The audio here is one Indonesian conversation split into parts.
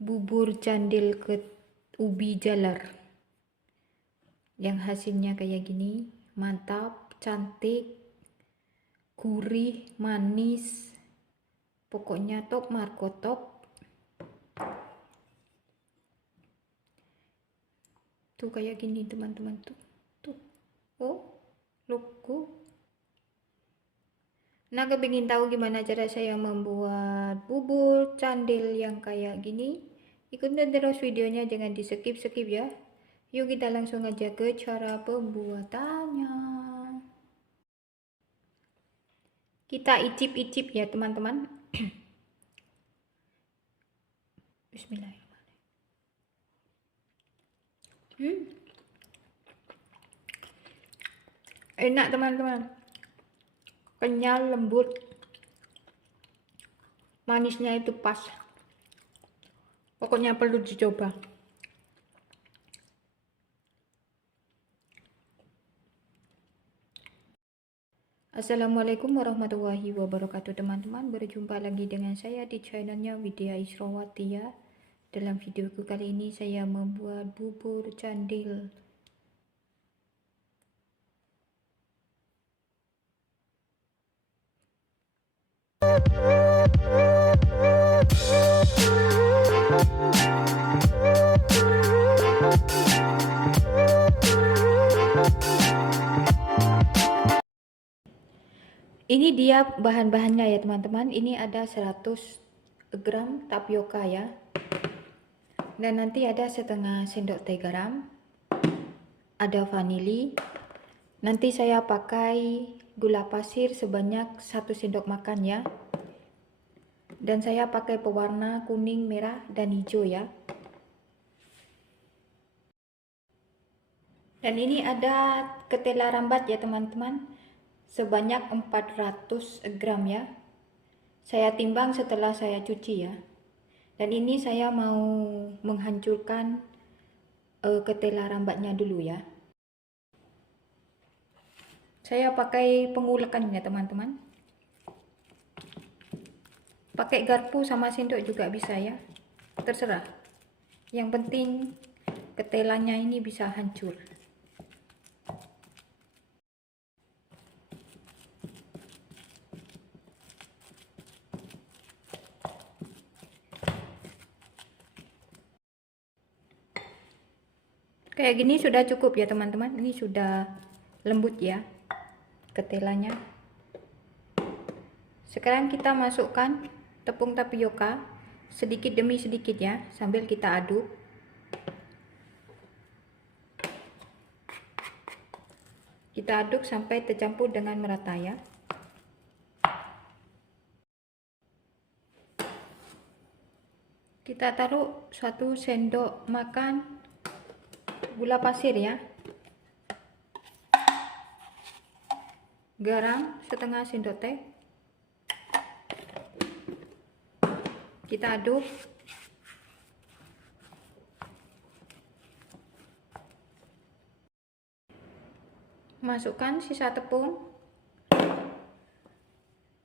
bubur candil ke ubi jalar yang hasilnya kayak gini. Mantap, cantik, gurih, manis, pokoknya top Marco top. Tuh kayak gini teman-teman, tuh oh logo. Nah, kepingin tahu gimana cara saya membuat bubur candil yang kayak gini? Ikutin terus videonya, jangan di skip ya. Yuk kita langsung aja ke cara pembuatannya. Kita icip-icip ya teman-teman. Bismillahirrahmanirrahim. Enak teman-teman, kenyal, lembut, manisnya itu pas. Pokoknya perlu dicoba. Assalamualaikum warahmatullahi wabarakatuh teman-teman. Berjumpa lagi dengan saya di channelnya Widya Israwati ya. Dalam videoku kali ini saya membuat bubur candil. Ini dia bahan-bahannya ya teman-teman. Ini ada 100 gram tapioka ya. Dan nanti ada setengah sendok teh garam. Ada vanili. Nanti saya pakai gula pasir sebanyak 1 sendok makan ya. Dan saya pakai pewarna kuning, merah, dan hijau ya. Dan ini ada ketela rambat ya teman-teman, sebanyak 400 gram ya. Saya timbang setelah saya cuci ya. Dan ini saya mau menghancurkan ketela rambatnya dulu ya. Saya pakai pengulekan ya teman-teman. Pakai garpu sama sendok juga bisa ya, terserah. Yang penting ketelanya ini bisa hancur. Kayak gini sudah cukup ya teman-teman. Ini sudah lembut ya ketelanya. Sekarang kita masukkan tepung tapioka sedikit demi sedikit ya, sambil kita aduk. Kita aduk sampai tercampur dengan merata ya. Kita taruh 1 sendok makan gula pasir ya. Garam setengah sendok teh. Kita aduk. Masukkan sisa tepung.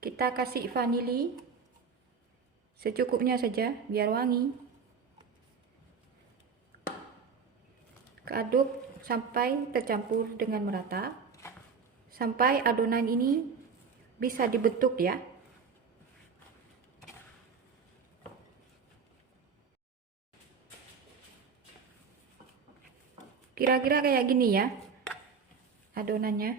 Kita kasih vanili secukupnya saja biar wangi. Aduk sampai tercampur dengan merata, sampai adonan ini bisa dibentuk ya. Kira-kira kayak gini ya adonannya.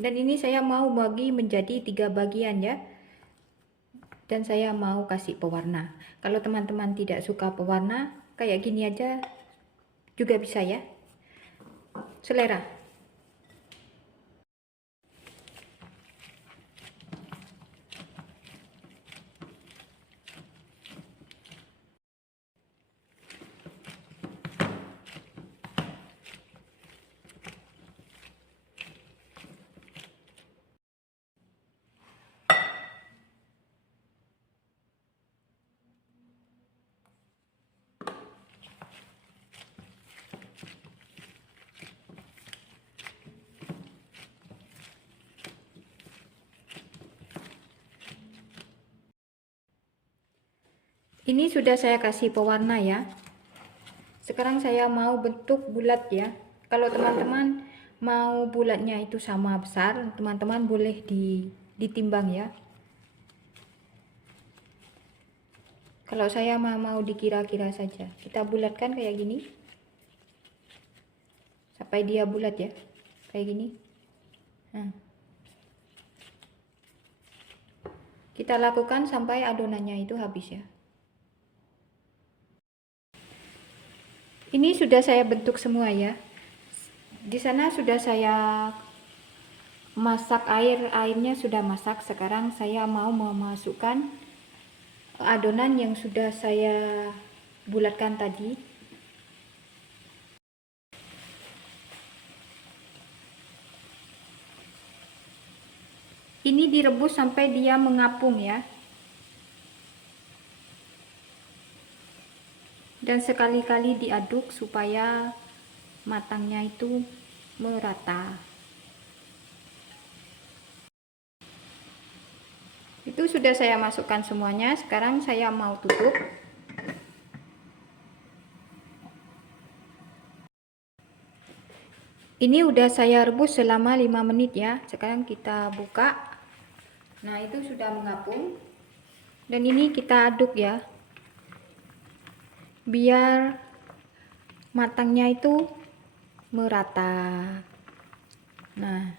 Dan ini saya mau bagi menjadi 3 bagian ya. Dan saya mau kasih pewarna. Kalau teman-teman tidak suka pewarna, kayak gini aja juga bisa ya, selera. Ini sudah saya kasih pewarna ya. Sekarang saya mau bentuk bulat ya. Kalau teman-teman mau bulatnya itu sama besar, teman-teman boleh ditimbang ya. Kalau saya mau dikira-kira saja. Kita bulatkan kayak gini. Sampai dia bulat ya. Kayak gini. Nah. Kita lakukan sampai adonannya itu habis ya. Ini sudah saya bentuk semua ya. Di sana sudah saya masak airnya sudah masak. Sekarang saya mau memasukkan adonan yang sudah saya bulatkan tadi. Ini direbus sampai dia mengapung ya. Dan sekali-kali diaduk supaya matangnya itu merata. Itu sudah saya masukkan semuanya. Sekarang saya mau tutup. Ini udah saya rebus selama 5 menit ya. Sekarang kita buka. Nah, itu sudah mengapung. Dan ini kita aduk ya. Biar matangnya itu merata. Nah,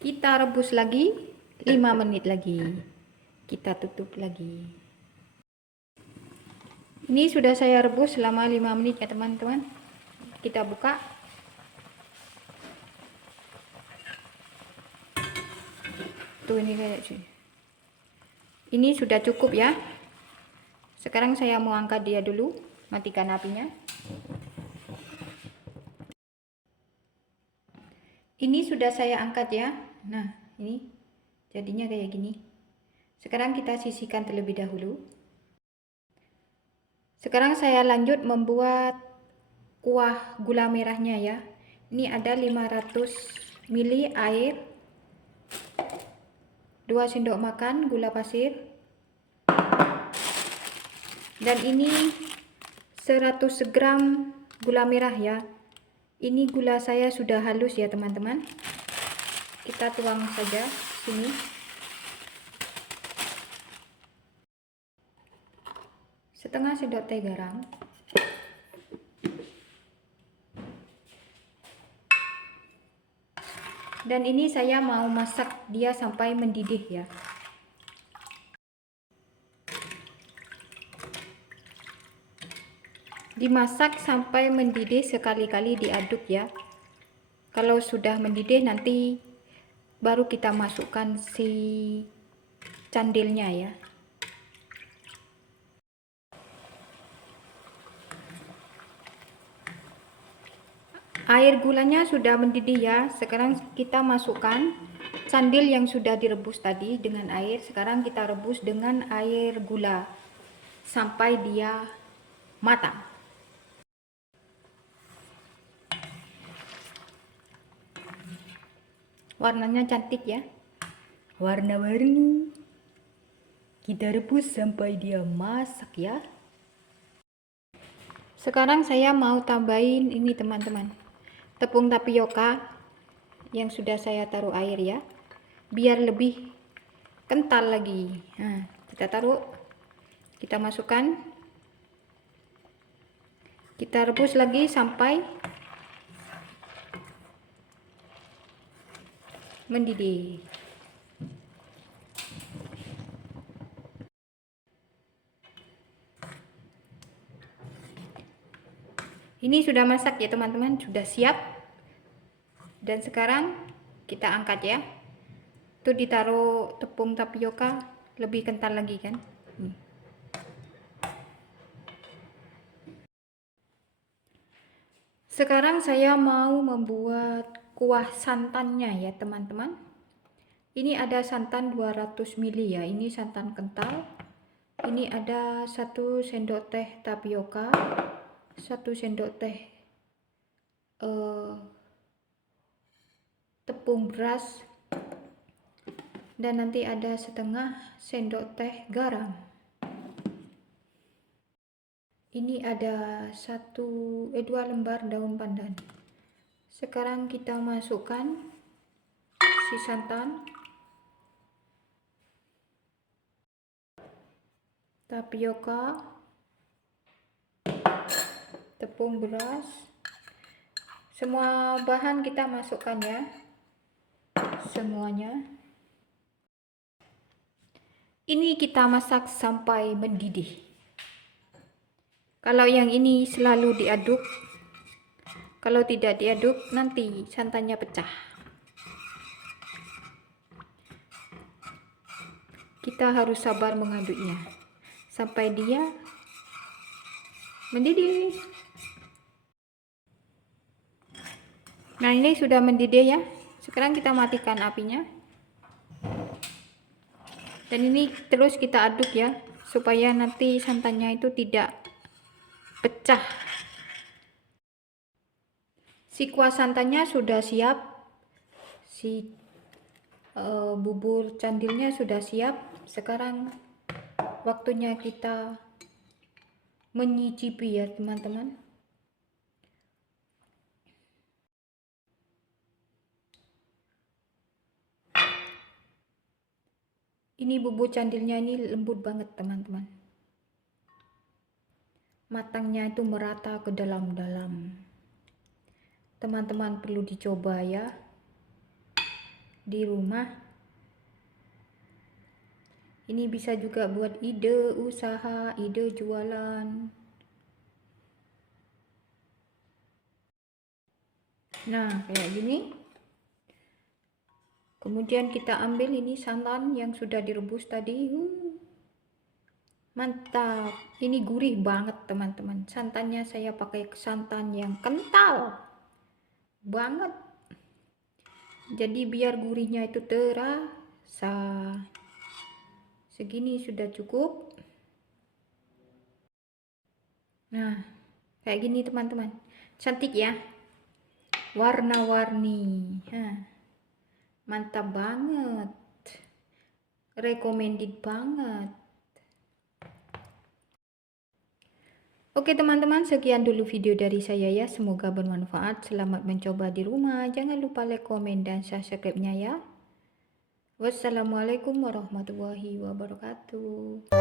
kita rebus lagi 5 menit lagi. Kita tutup lagi. Ini sudah saya rebus selama 5 menit ya teman-teman. Kita buka. Tuh ini kayak sih. Ini sudah cukup ya. Sekarang saya mau angkat dia dulu. Matikan apinya. Ini sudah saya angkat ya. Nah, ini jadinya kayak gini. Sekarang kita sisihkan terlebih dahulu. Sekarang saya lanjut membuat kuah gula merahnya ya. Ini ada 500 ml air, 2 sendok makan gula pasir, dan ini 100 gram gula merah ya. Ini gula saya sudah halus ya teman-teman. Kita tuang saja sini. Setengah sendok teh garam. Dan ini saya mau masak dia sampai mendidih ya. Dimasak sampai mendidih, sekali-kali diaduk ya. Kalau sudah mendidih nanti baru kita masukkan si candilnya ya. Air gulanya sudah mendidih ya. Sekarang kita masukkan candil yang sudah direbus tadi dengan air. Sekarang kita rebus dengan air gula sampai dia matang. Warnanya cantik ya. Warna-warni. Kita rebus sampai dia masak ya. Sekarang saya mau tambahin ini teman-teman. Tepung tapioka yang sudah saya taruh air ya, biar lebih kental lagi. Nah, kita taruh, kita masukkan, kita rebus lagi sampai mendidih. Ini sudah masak ya teman-teman, sudah siap. Dan sekarang kita angkat ya. Tuh ditaruh tepung tapioka lebih kental lagi kan. Sekarang saya mau membuat kuah santannya ya teman-teman. Ini ada santan 200 ml ya. Ini santan kental. Ini ada 1 sendok teh tapioka, 1 sendok teh tepung beras, Dan nanti ada setengah sendok teh garam. Ini ada 2 lembar daun pandan. Sekarang kita masukkan si santan, tapioka, tepung beras, semua bahan kita masukkan ya, semuanya. Ini kita masak sampai mendidih. Kalau yang ini selalu diaduk, kalau tidak diaduk nanti santannya pecah. Kita harus sabar mengaduknya sampai dia mendidih. Nah, ini sudah mendidih ya. Sekarang kita matikan apinya. Dan ini terus kita aduk ya, supaya nanti santannya itu tidak pecah. Si kuah santannya sudah siap. Si bubur candilnya sudah siap. Sekarang waktunya kita menyicipi ya teman-teman. Ini bubur candilnya ini lembut banget teman-teman. Matangnya itu merata ke dalam-dalam. Teman-teman perlu dicoba ya di rumah. Ini bisa juga buat ide usaha, ide jualan. Nah, kayak gini. Kemudian kita ambil ini santan yang sudah direbus tadi. Mantap. Ini gurih banget teman-teman. Santannya saya pakai santan yang kental banget. Jadi biar gurihnya itu terasa. Segini sudah cukup. Nah, kayak gini teman-teman. Cantik ya. Warna-warni. Mantap banget. Recommended banget. Oke teman-teman, sekian dulu video dari saya ya. Semoga bermanfaat. Selamat mencoba di rumah. Jangan lupa like, komen, dan subscribe-nya ya. Wassalamualaikum warahmatullahi wabarakatuh.